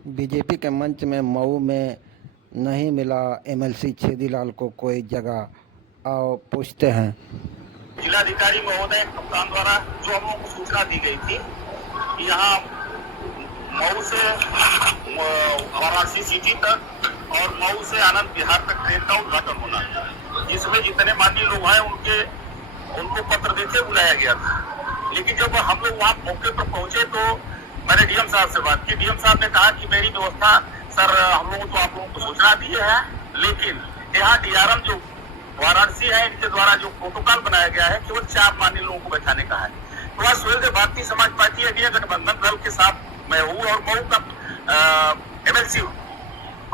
BJP के मंच में मऊ में नहीं मिला एमएलसी छेदीलाल को कोई जगह। आओ पूछते हैं। जिलाधिकारी महोदय कप्तान द्वारा जो हम लोगों को सूचना दी गई थी कि यहाँ मऊ से वाराणसी सिटी तक और मऊ से आनंद विहार तक ट्रेन का उद्घाटन होना है, जिसमें जितने माननीय लोग हैं उनको पत्र देके बुलाया गया था। लेकिन जब हम लोग वहाँ मौके पर पहुंचे तो मैंने डीएम साहब से बात की। डीएम साहब ने कहा कि मेरी व्यवस्था सर हम लोगों को आप लोगों को सूचना दी है, लेकिन यहाँ डीआरएम जो वाराणसी है इनके द्वारा जो प्रोटोकॉल बनाया गया है केवल 4 माननीय लोगों को बैठाने का है। तो आज सुहेलदेव भारतीय समाज पार्टी इंडिया गठबंधन दल के साथ मैं हूँ और मऊ का एमएलसी हूँ।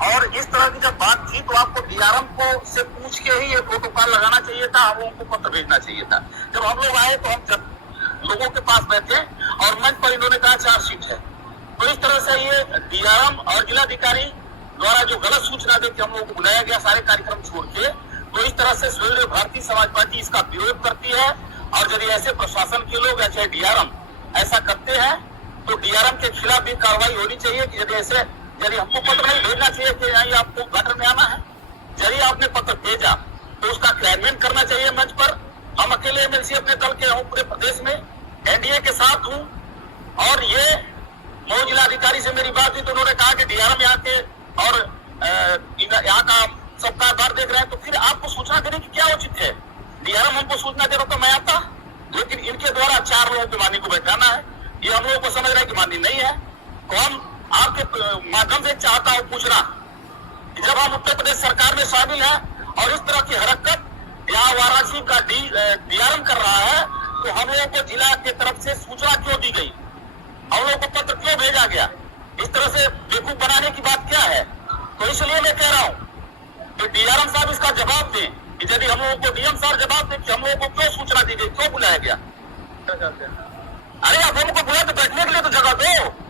और इस तरह की जब बात थी तो आपको डीआरएम को से पूछ के ही ये प्रोटोकॉल लगाना चाहिए था, हम लोगों को पत्र भेजना चाहिए था। जब हम लोग आए तो हम जब लोगों के पास बैठे और मंच पर इन्होंने कहा 4 सीट है। तो इस तरह से ये डीआरएम और जिलाधिकारी द्वारा जो गलत सूचना देकर हम लोगों को बुलाया गया सारे कार्यक्रम छोड़ के, तो इस तरह से सुहेलदेव भारतीय समाज पार्टी इसका विरोध करती है। और यदि ऐसे प्रशासन के लोग या चाहे डीआरएम ऐसा करते हैं तो डीआरएम के खिलाफ भी कार्रवाई होनी चाहिए कि यदि हमको पत्र नहीं भेजना चाहिए कि नहीं आपको उद्घाटन में आना है। यदि आपने पत्र भेजा तो उसका क्रियान्वयन करना चाहिए मंच पर। हम अकेले एमएलसी अपने दल के हूँ, पूरे प्रदेश में एनडीए के साथ हूँ। और ये मऊ जिलाधिकारी से मेरी बात हुई तो उन्होंने कहा कि डीआरएम यहाँ के और यहाँ का सब कारभार देख रहे हैं, तो फिर आपको सूचना देने की क्या उचित है? डीआरएम हमको सूचना दे रहा तो मैं आता, लेकिन इनके द्वारा 4 लोगों के माननीय को बैठाना है, ये हम लोगों को समझ रहे हैं कि माननीय नहीं है। तो हम आपके माध्यम से चाहता हूँ पूछना कि जब हम उत्तर प्रदेश सरकार में शामिल है और इस तरह की हरकत यहाँ वाराणसी का डीआरएम कर रहा है, तो हम लोगों को जिला के तरफ से सूचना क्यों दी गई? हम लोगों को पत्र क्यों भेजा गया? इस तरह से बेवकूफ बनाने की बात क्या है? तो इसलिए मैं कह रहा हूँ कि डीआरएम साहब इसका जवाब दें कि यदि हम लोगों को डीएम साहब जवाब दें कि हम लोगों को क्यों सूचना दी गई, क्यों बुलाया गया। अरे आप हमको बुला तो बैठने के लिए तो जगह दो।